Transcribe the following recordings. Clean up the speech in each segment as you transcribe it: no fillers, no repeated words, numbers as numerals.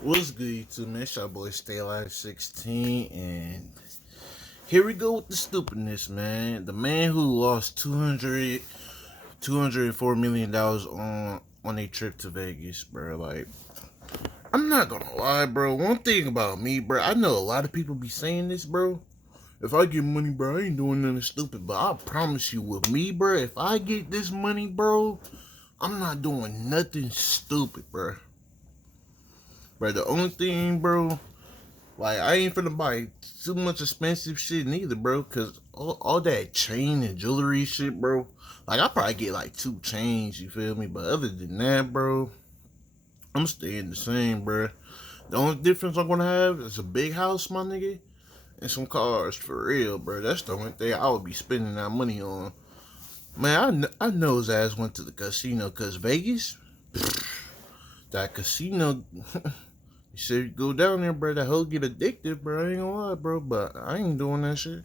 What's good, YouTube, man? It's your boy Stay Alive 16, and here we go with the stupidness, man. The man who lost $204 million on a trip to Vegas, bro. Like, I'm not gonna lie, bro. One thing about me, bro, I know a lot of people be saying this, bro. If I get money, bro, I ain't doing nothing stupid. But I promise you, with me, bro, if I get this money, bro, I'm not doing nothing stupid, bro. Bro, the only thing, bro, like, I ain't finna buy too much expensive shit neither, bro. Cause all that chain and jewelry shit, bro. Like, I probably get like 2 chains, you feel me? But other than that, bro, I'm staying the same, bro. The only difference I'm gonna have is a big house, my nigga, and some cars for real, bro. That's the only thing I would be spending that money on. Man, I know his ass went to the casino, cause Vegas, that casino. You should go down there, bro. That hoe get addicted, bro. I ain't gonna lie, bro. But I ain't doing that shit.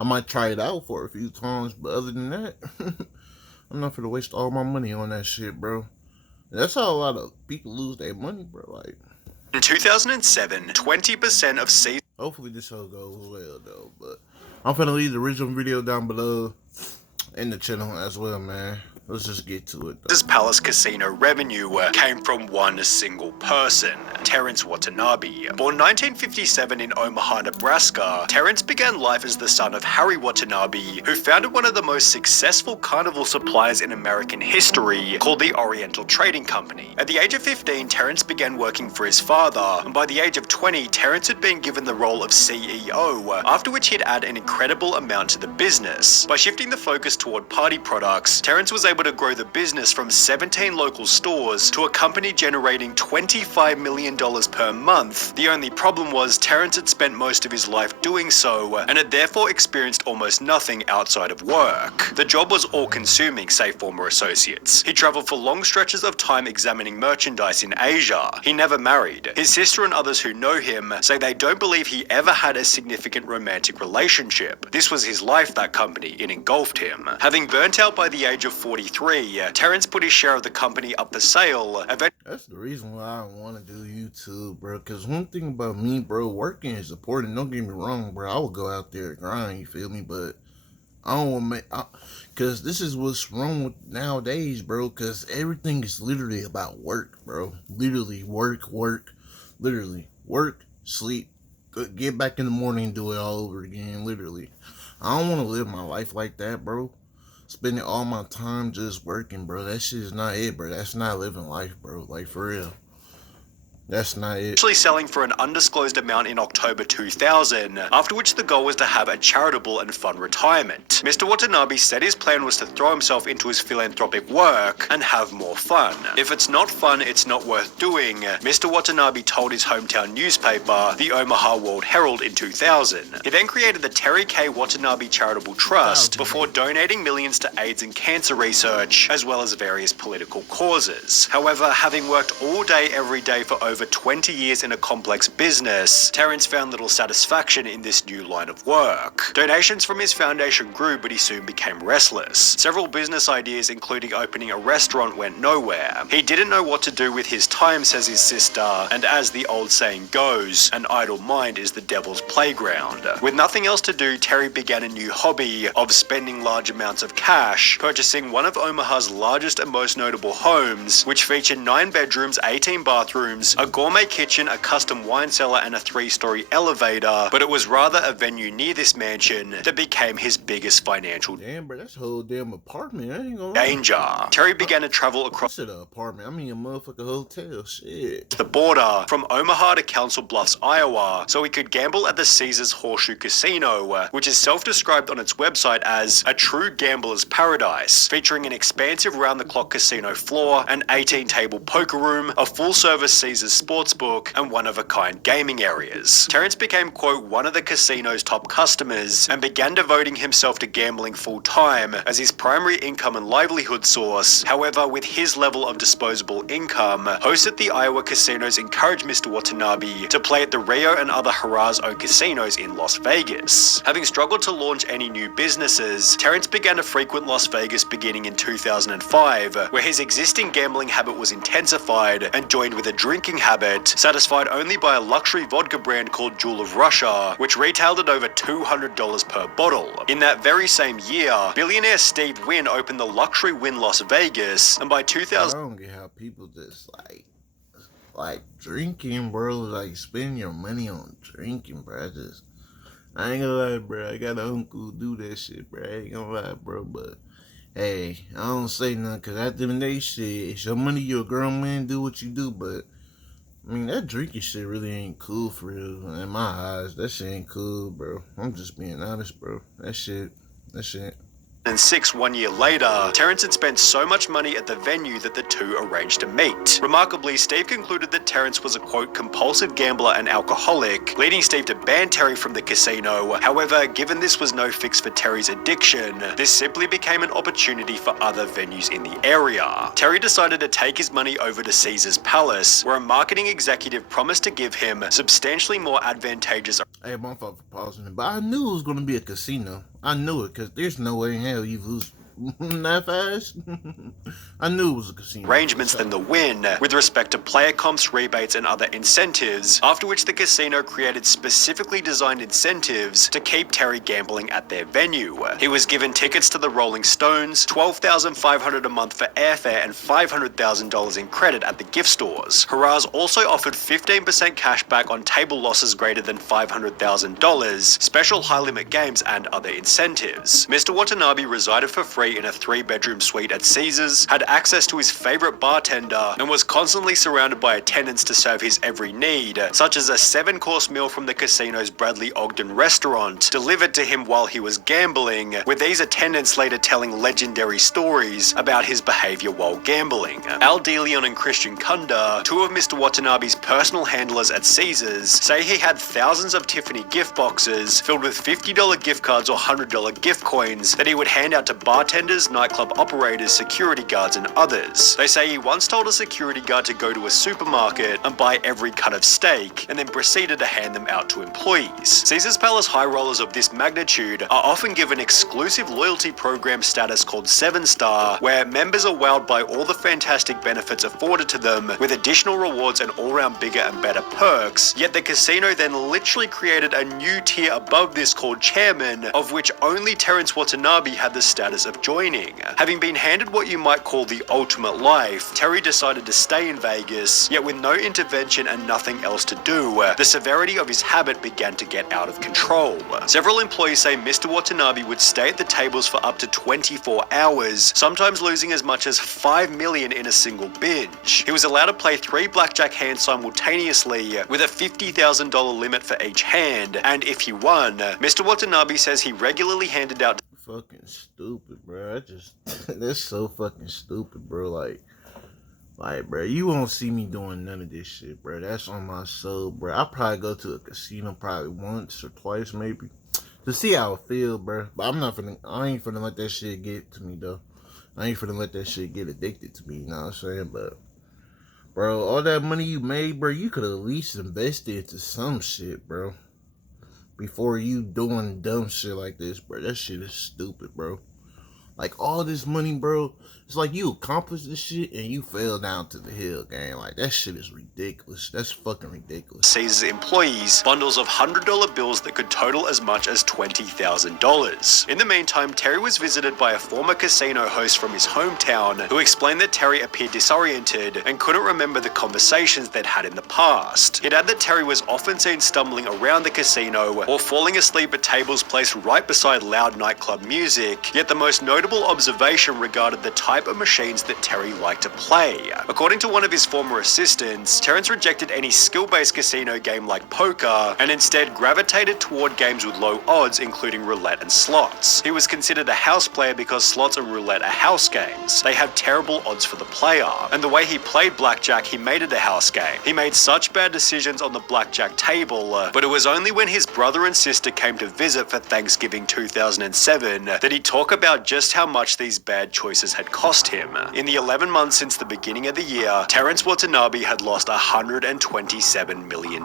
I might try it out for a few times, but other than that, I'm not gonna waste all my money on that shit, bro. That's how a lot of people lose their money, bro. Like, In 2007, 20% of season hopefully this show goes well, though. But I'm gonna leave the original video down below in the channel as well, man. Let's just get to it, though. Palace Casino revenue came from one single person, Terrence Watanabe. Born 1957 in Omaha, Nebraska, Terrence began life as the son of Harry Watanabe, who founded one of the most successful carnival suppliers in American history, called the Oriental Trading Company. At the age of 15, Terrence began working for his father, and by the age of 20, Terrence had been given the role of CEO, after which he'd add an incredible amount to the business. By shifting the focus toward party products, Terrence was able to grow the business from 17 local stores to a company generating $25 million per month. The only problem was Terrence had spent most of his life doing so, and had therefore experienced almost nothing outside of work. The job was all-consuming, say former associates. He traveled for long stretches of time examining merchandise in Asia. He never married. His sister and others who know him say they don't believe he ever had a significant romantic relationship. This was his life, that company. It engulfed him. Having burnt out by the age of 43, Terrence put his share of the company up for sale. That's the reason why I want to do YouTube, bro. Because one thing about me, bro, working is important. Don't get me wrong, bro. I will go out there and grind, you feel me? But I don't want to make... Because this is what's wrong with nowadays, bro. Because everything is literally about work, bro. Literally, work. Literally, work, sleep, get back in the morning and do it all over again, literally. I don't want to live my life like that, bro. Spending all my time just working, bro. That shit is not it, bro. That's not living life, bro. Like, for real. That's not it. Actually selling for an undisclosed amount in October 2000, after which the goal was to have a charitable and fun retirement. Mr. Watanabe said his plan was to throw himself into his philanthropic work and have more fun. If it's not fun, it's not worth doing, Mr. Watanabe told his hometown newspaper, the Omaha World Herald, in 2000. He then created the Terry K. Watanabe Charitable Trust before donating millions to AIDS and cancer research, as well as various political causes. However, having worked all day every day for over 20 years in a complex business, Terrence found little satisfaction in this new line of work. Donations from his foundation grew, but he soon became restless. Several business ideas, including opening a restaurant, went nowhere. He didn't know what to do with his time, says his sister, and as the old saying goes, an idle mind is the devil's playground. With nothing else to do, Terry began a new hobby of spending large amounts of cash, purchasing one of Omaha's largest and most notable homes, which featured 9 bedrooms, 18 bathrooms, a gourmet kitchen, a custom wine cellar, and a 3-story elevator, but it was rather a venue near this mansion that became his biggest financial Damn, bro, that's a whole damn apartment. I ain't gonna lie. danger. Terry began to travel across An apartment. I mean a motherfucking hotel. Shit. the border from Omaha to Council Bluffs, Iowa, so he could gamble at the Caesars Horseshoe Casino, which is self-described on its website as a true gambler's paradise, featuring an expansive round-the-clock casino floor, an 18-table poker room, a full-service Caesars sportsbook, and one-of-a-kind gaming areas. Terrence became, quote, one of the casino's top customers, and began devoting himself to gambling full-time as his primary income and livelihood source. However, with his level of disposable income, hosts at the Iowa casinos encouraged Mr. Watanabe to play at the Rio and other Harrah's-owned casinos in Las Vegas. Having struggled to launch any new businesses, Terrence began to frequent Las Vegas beginning in 2005, where his existing gambling habit was intensified and joined with a drinking habit, satisfied only by a luxury vodka brand called Jewel of Russia, which retailed at over $200 per bottle. In that very same year, billionaire Steve Wynn opened the luxury Wynn Las Vegas, and by 2000, I don't get how people just like drinking, bro. Like spend your money on drinking, bro. I ain't gonna lie, bro. I got an uncle who do that shit, bro. I ain't gonna lie, bro. But hey, I don't say nothing, cause at the end of the day, shit, it's your money. You're a grown man. Do what you do, but I mean that drinking shit really ain't cool for real. In my eyes, that shit ain't cool, bro. I'm just being honest, bro. That shit. 1 year later, Terrence had spent so much money at the venue that the two arranged to meet. Remarkably, Steve concluded that Terrence was a, quote, compulsive gambler and alcoholic, leading Steve to ban Terry from the casino. However, given this was no fix for Terry's addiction, this simply became an opportunity for other venues in the area. Terry decided to take his money over to Caesar's Palace, where a marketing executive promised to give him substantially more advantageous. Hey, my fault for pausing it, but I knew it was gonna be a casino. I knew it, because there's no way in hell you lose that fast. I knew it was a casino. Arrangements than the Win, with respect to player comps, rebates, and other incentives, after which the casino created specifically designed incentives to keep Terry gambling at their venue. He was given tickets to the Rolling Stones, $12,500 a month for airfare, and $500,000 in credit at the gift stores. Harrah's also offered 15% cash back on table losses greater than $500,000, special high-limit games, and other incentives. Mr. Watanabe resided for free in a 3-bedroom suite at Caesars, had access to his favorite bartender, and was constantly surrounded by attendants to serve his every need, such as a 7-course meal from the casino's Bradley Ogden restaurant, delivered to him while he was gambling, with these attendants later telling legendary stories about his behavior while gambling. Al DeLeon and Christian Kunda, two of Mr. Watanabe's personal handlers at Caesars, say he had thousands of Tiffany gift boxes filled with $50 gift cards or $100 gift coins that he would hand out to bartenders, nightclub operators, security guards, and others. They say he once told a security guard to go to a supermarket and buy every cut of steak, and then proceeded to hand them out to employees. Caesars Palace high rollers of this magnitude are often given exclusive loyalty program status called 7-Star, where members are wowed by all the fantastic benefits afforded to them, with additional rewards and all-round bigger and better perks, yet the casino then literally created a new tier above this called Chairman, of which only Terrence Watanabe had the status of joining. Having been handed what you might call the ultimate life, Terry decided to stay in Vegas, yet with no intervention and nothing else to do, the severity of his habit began to get out of control. Several employees say Mr. Watanabe would stay at the tables for up to 24 hours, sometimes losing as much as $5 million in a single binge. He was allowed to play 3 blackjack hands simultaneously, with a $50,000 limit for each hand, and if he won, Mr. Watanabe says he regularly handed out fucking stupid, bro. That's so fucking stupid, bro. Like, bro, you won't see me doing none of this shit, bro. That's on my soul, bro. I'll probably go to a casino probably once or twice, maybe, to see how I feel, bro. But I ain't finna let that shit get to me, though. I ain't finna let that shit get addicted to me, you know what I'm saying? But, bro, all that money you made, bro, you could at least invest it into some shit, bro. Before you doing dumb shit like this, bro. That shit is stupid, bro. Like, all this money, bro, it's like you accomplished this shit and you fell down to the hill, gang. Like, that shit is ridiculous. That's fucking ridiculous. Caesars employees bundles of $100 bills that could total as much as $20,000. In the meantime, Terry was visited by a former casino host from his hometown who explained that Terry appeared disoriented and couldn't remember the conversations they'd had in the past. He'd add that Terry was often seen stumbling around the casino or falling asleep at tables placed right beside loud nightclub music, yet the most notable observation regarded the type of machines that Terry liked to play. According to one of his former assistants, Terrence rejected any skill-based casino game like poker and instead gravitated toward games with low odds, including roulette and slots. He was considered a house player because slots and roulette are house games. They have terrible odds for the player, and the way he played blackjack, he made it a house game. He made such bad decisions on the blackjack table, but it was only when his brother and sister came to visit for Thanksgiving 2007 that he talked about just how much these bad choices had cost him. In the 11 months since the beginning of the year, Terrence Watanabe had lost $127 million.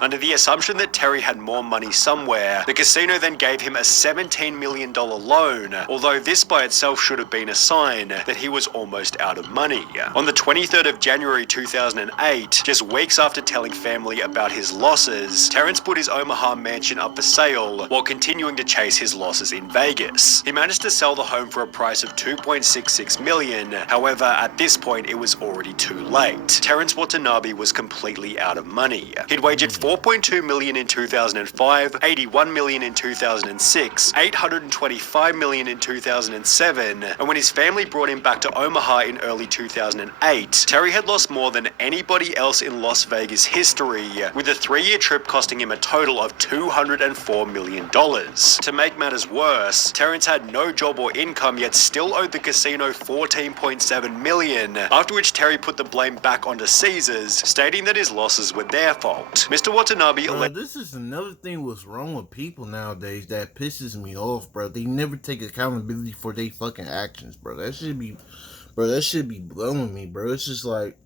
Under the assumption that Terry had more money somewhere, the casino then gave him a $17 million loan, although this by itself should have been a sign that he was almost out of money. On the 23rd of January 2008, just weeks after telling family about his losses, Terrence put his Omaha mansion up for sale while continuing to chase his losses in Vegas. He managed to sell the home for a price of $2.66 million. However, at this point it was already too late. Terrence Watanabe was completely out of money. He'd wagered $4.2 million in 2005, $81 million in 2006, $825 million in 2007, and when his family brought him back to Omaha in early 2008, Terry had lost more than anybody else in Las Vegas history, with a 3-year trip costing him a total of $204 million. To make matters worse, Terrence had no job or income yet still owed the casino $14.7 million, after which Terry put the blame back onto Caesars, stating that his losses were their fault. Mr. Watanabe... Bro, this is another thing what's wrong with people nowadays that pisses me off, bro. They never take accountability for their fucking actions, bro. That should be blowing me, bro. It's just like,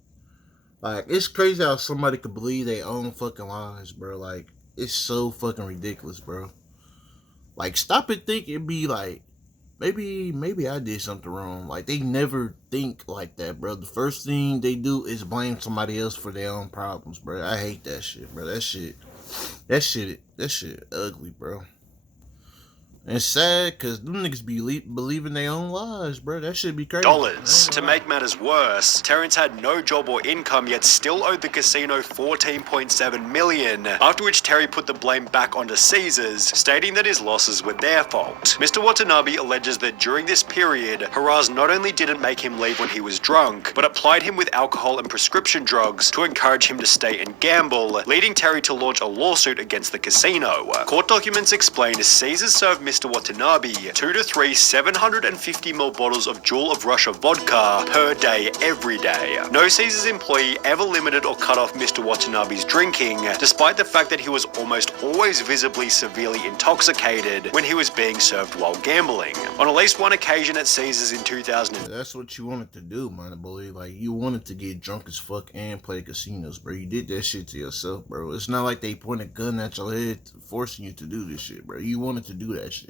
it's crazy how somebody could believe their own fucking lies, bro. Like, it's so fucking ridiculous, bro. Like, stop and think and be like, maybe I did something wrong. Like, they never think like that, bro. The first thing they do is blame somebody else for their own problems, bro. I hate that shit, bro. That shit ugly, bro. And it's sad, because them niggas be believing their own lies, bro. That should be crazy. Dollars. To make matters worse, Terrence had no job or income yet still owed the casino $14.7 million, after which Terry put the blame back onto Caesars, stating that his losses were their fault. Mr. Watanabe alleges that during this period, Haraz not only didn't make him leave when he was drunk, but applied him with alcohol and prescription drugs to encourage him to stay and gamble, leading Terry to launch a lawsuit against the casino. Court documents explain Caesars served Mr. Watanabe 2 to 3 750ml bottles of Jewel of Russia vodka per day every day. No Caesars employee ever limited or cut off Mr. Watanabe's drinking, despite the fact that he was almost always visibly severely intoxicated when he was being served while gambling. On at least one occasion at Caesars in 2000. That's what you wanted to do, my boy. Like, you wanted to get drunk as fuck and play casinos, bro. You did that shit to yourself, bro. It's not like they point a gun at your head forcing you to do this shit, bro. You wanted to do that shit.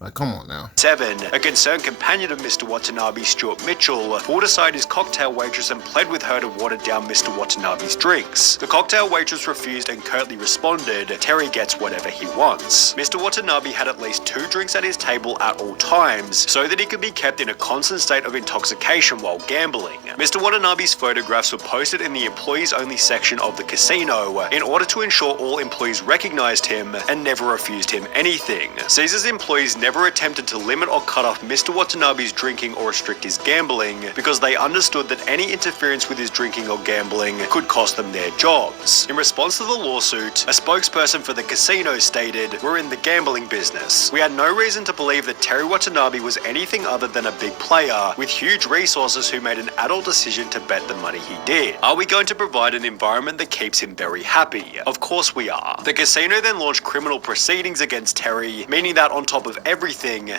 Like, come on now. 7. A concerned companion of Mr. Watanabe, Stuart Mitchell, pulled aside his cocktail waitress and pled with her to water down Mr. Watanabe's drinks. The cocktail waitress refused and curtly responded, "Terry gets whatever he wants." Mr. Watanabe had at least 2 drinks at his table at all times, so that he could be kept in a constant state of intoxication while gambling. Mr. Watanabe's photographs were posted in the employees-only section of the casino, in order to ensure all employees recognized him and never refused him anything. Caesars employees never attempted to limit or cut off Mr. Watanabe's drinking or restrict his gambling, because they understood that any interference with his drinking or gambling could cost them their jobs. In response to the lawsuit, a spokesperson for the casino stated, "We're in the gambling business. We had no reason to believe that Terry Watanabe was anything other than a big player with huge resources who made an adult decision to bet the money he did. Are we going to provide an environment that keeps him very happy? Of course we are." The casino then launched criminal proceedings against Terry, meaning that on top of everything,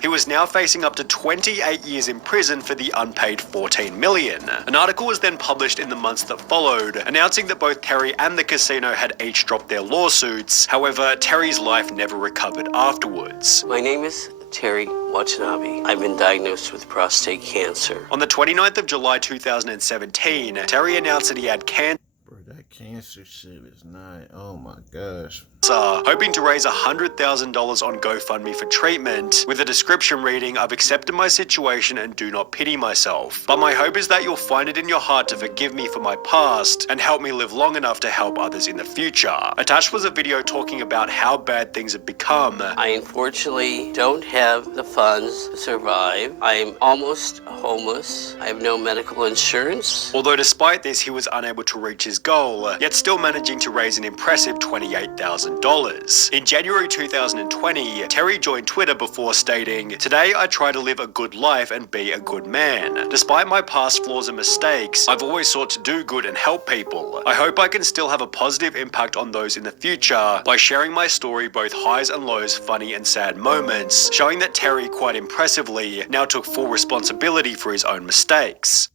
he was now facing up to 28 years in prison for the unpaid $14 million. An article was then published in the months that followed, announcing that both Terry and the casino had each dropped their lawsuits. However, Terry's life never recovered afterwards. My name is Terry Watanabe. I've been diagnosed with prostate cancer. On the 29th of July 2017, Terry announced that he had cancer. Bro, that cancer shit is not, oh my gosh. Hoping to raise $100,000 on GoFundMe for treatment, with a description reading, "I've accepted my situation and do not pity myself. But my hope is that you'll find it in your heart to forgive me for my past and help me live long enough to help others in the future." Attached was a video talking about how bad things have become. I unfortunately don't have the funds to survive. I'm almost homeless. I have no medical insurance. Although despite this, he was unable to reach his goal, jail, yet still managing to raise an impressive $28,000. In January 2020, Terry joined Twitter before stating, "Today I try to live a good life and be a good man. Despite my past flaws and mistakes, I've always sought to do good and help people. I hope I can still have a positive impact on those in the future by sharing my story, both highs and lows, funny and sad moments," showing that Terry, quite impressively, now took full responsibility for his own mistakes.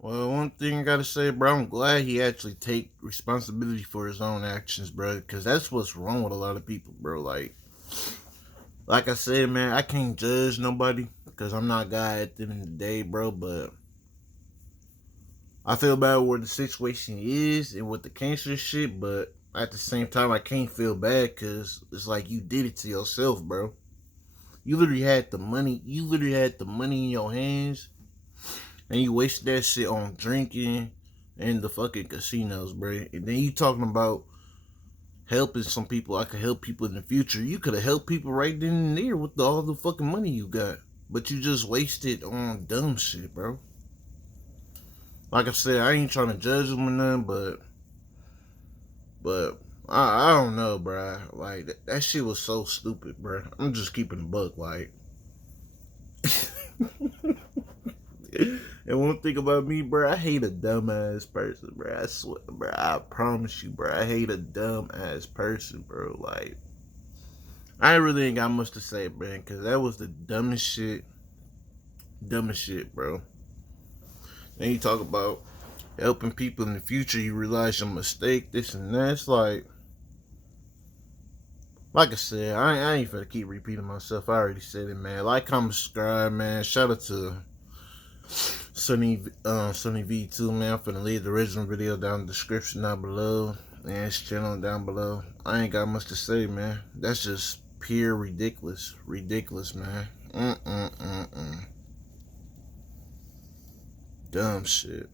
Well, one thing I gotta say, bro, I'm glad he actually take responsibility for his own actions, bro, because that's what's wrong with a lot of people, bro. Like I said, man, I can't judge nobody because I'm not God at the end of the day, bro, but I feel bad where the situation is and with the cancer shit, but at the same time, I can't feel bad because it's like you did it to yourself, bro. You literally had the money. You literally had the money in your hands, and you wasted that shit on drinking and the fucking casinos, bro. And then you talking about helping some people. I could help people in the future. You could have helped people right then and there with all the fucking money you got, but you just wasted on dumb shit, bro. Like I said, I ain't trying to judge them or nothing, but I don't know, bro. Like that shit was so stupid, bro. I'm just keeping the buck, like. And one thing about me, bro, I hate a dumbass person, bro. I swear, bro. I promise you, bro. I hate a dumbass person, bro. Like, I really ain't got much to say, man, because that was the dumbest shit. Dumbest shit, bro. Then you talk about helping people in the future, you realize your mistake, this and that. It's like I said, I ain't finna keep repeating myself. I already said it, man. Like, comment, subscribe, man. Shout out to Sunny V2, man. I'm finna leave the original video down in the description down below and his channel down below. I ain't got much to say, man. That's just pure ridiculous, man. Dumb shit.